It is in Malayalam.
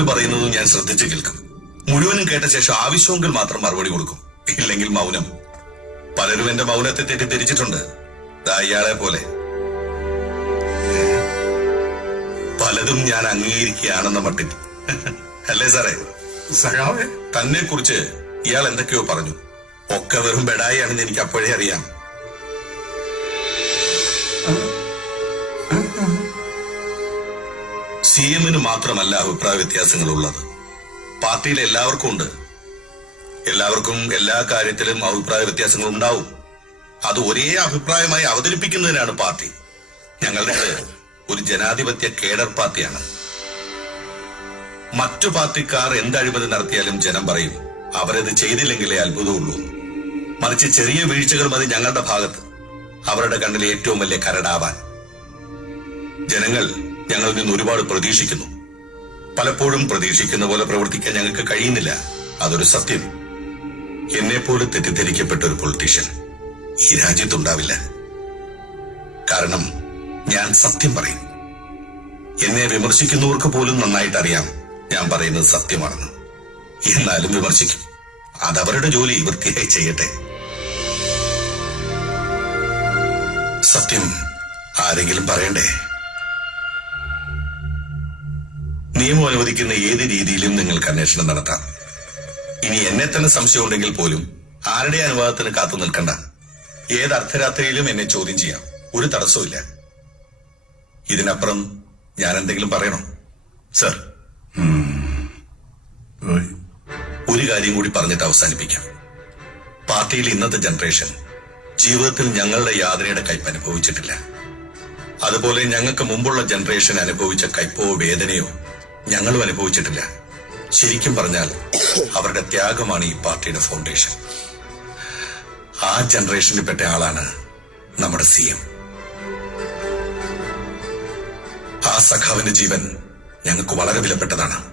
ആര് പറയുന്നതും ഞാൻ ശ്രദ്ധിച്ചു കേൾക്കും. മുഴുവനും കേട്ട ശേഷം ആവശ്യമെങ്കിൽ മാത്രം മറുപടി കൊടുക്കും. ഇല്ലെങ്കിൽ മൗനം. പലരും എന്റെ മൗനത്തെ തെറ്റിദ്ധരിച്ചിട്ടുണ്ട്. ഇയാളെ പോലെ. പലതും ഞാൻ അംഗീകരിക്കുകയാണെന്ന മട്ടിൽ. അല്ലേ സാറേ? സഖാവേ. തന്നെ കുറിച്ച് ഇയാൾ എന്തൊക്കെയോ പറഞ്ഞു. ഒക്കെ വെറും ബെഡായിയാണെന്ന് എനിക്ക് അപ്പോഴേ അറിയാം. സി എമ്മിന് മാത്രമല്ല അഭിപ്രായ വ്യത്യാസങ്ങൾ ഉള്ളത് പാർട്ടിയിൽ എല്ലാവർക്കും ഉണ്ട്. എല്ലാവർക്കും എല്ലാ കാര്യത്തിലും അഭിപ്രായ വ്യത്യാസങ്ങൾ ഉണ്ടാവും അത് ഒരേ അഭിപ്രായമായി അവതരിപ്പിക്കുന്നതിനാണ് പാർട്ടി. ഞങ്ങളുടെ ഒരു ജനാധിപത്യ കേഡർ പാർട്ടിയാണ്. മറ്റു പാർട്ടിക്കാർ എന്ത് അഴിമതി നടത്തിയാലും ജനം പറയും അവരത് ചെയ്തില്ലെങ്കിലേ അത്ഭുതമുള്ളൂ. മറിച്ച് ചെറിയ വീഴ്ചകൾ മതി ഞങ്ങളുടെ ഭാഗത്ത്. അവരുടെ കണ്ണിലെ ഏറ്റവും വലിയ കരടാവാൻ. ജനങ്ങൾ ഞങ്ങളിൽ നിന്ന് ഒരുപാട് പ്രതീക്ഷിക്കുന്നു. പലപ്പോഴും പ്രതീക്ഷിക്കുന്ന പോലെ പ്രവർത്തിക്കാൻ ഞങ്ങൾക്ക് കഴിയുന്നില്ല. അതൊരു സത്യം. എന്നെ പോലെ തെറ്റിദ്ധരിക്കപ്പെട്ട ഒരു പൊളിറ്റീഷ്യൻ ഈ രാജ്യത്തുണ്ടാവില്ല. കാരണം ഞാൻ സത്യം പറയും. എന്നെ വിമർശിക്കുന്നവർക്ക് പോലും നന്നായിട്ട് അറിയാം ഞാൻ പറയുന്നത് സത്യമാണെന്ന്. എന്നാലും വിമർശിക്കും. അതവരുടെ ജോലി വൃത്തിയായി ചെയ്യട്ടെ. സത്യം ആരെങ്കിലും പറയണ്ടേ? നിയമം അനുവദിക്കുന്ന ഏത് രീതിയിലും നിങ്ങൾക്ക് അന്വേഷണം നടത്താം. ഇനി എന്നെ തന്നെ സംശയമുണ്ടെങ്കിൽ പോലും ആരുടെ അനുവാദത്തിന് കാത്തു നിൽക്കണ്ട. ഏത് അർദ്ധരാത്രിയിലും എന്നെ ചോദ്യം ചെയ്യാം. ഒരു തടസ്സവുമില്ല ഇതിനപ്പുറം ഞാൻ എന്തെങ്കിലും പറയണോ? സർ. ഒരു കാര്യം കൂടി പറഞ്ഞിട്ട് അവസാനിപ്പിക്കാം. പാർട്ടിയിൽ ഇന്നത്തെ ജനറേഷൻ ജീവിതത്തിൽ ഞങ്ങളുടെ യാതനയുടെ കയ്പ് അനുഭവിച്ചിട്ടില്ല. അതുപോലെ ഞങ്ങൾക്ക് മുമ്പുള്ള ജനറേഷൻ അനുഭവിച്ച കയ്പോ വേദനയോ ഞങ്ങളും അനുഭവിച്ചിട്ടില്ല. ശരിക്കും പറഞ്ഞാൽ അവരുടെ ത്യാഗമാണ് ഈ പാർട്ടിയുടെ ഫൗണ്ടേഷൻ ആ ജനറേഷനിൽ പെട്ട ആളാണ് നമ്മുടെ സി എം. ആ സഖാവിന്റെ ജീവൻ ഞങ്ങൾക്ക് വളരെ വിലപ്പെട്ടതാണ്.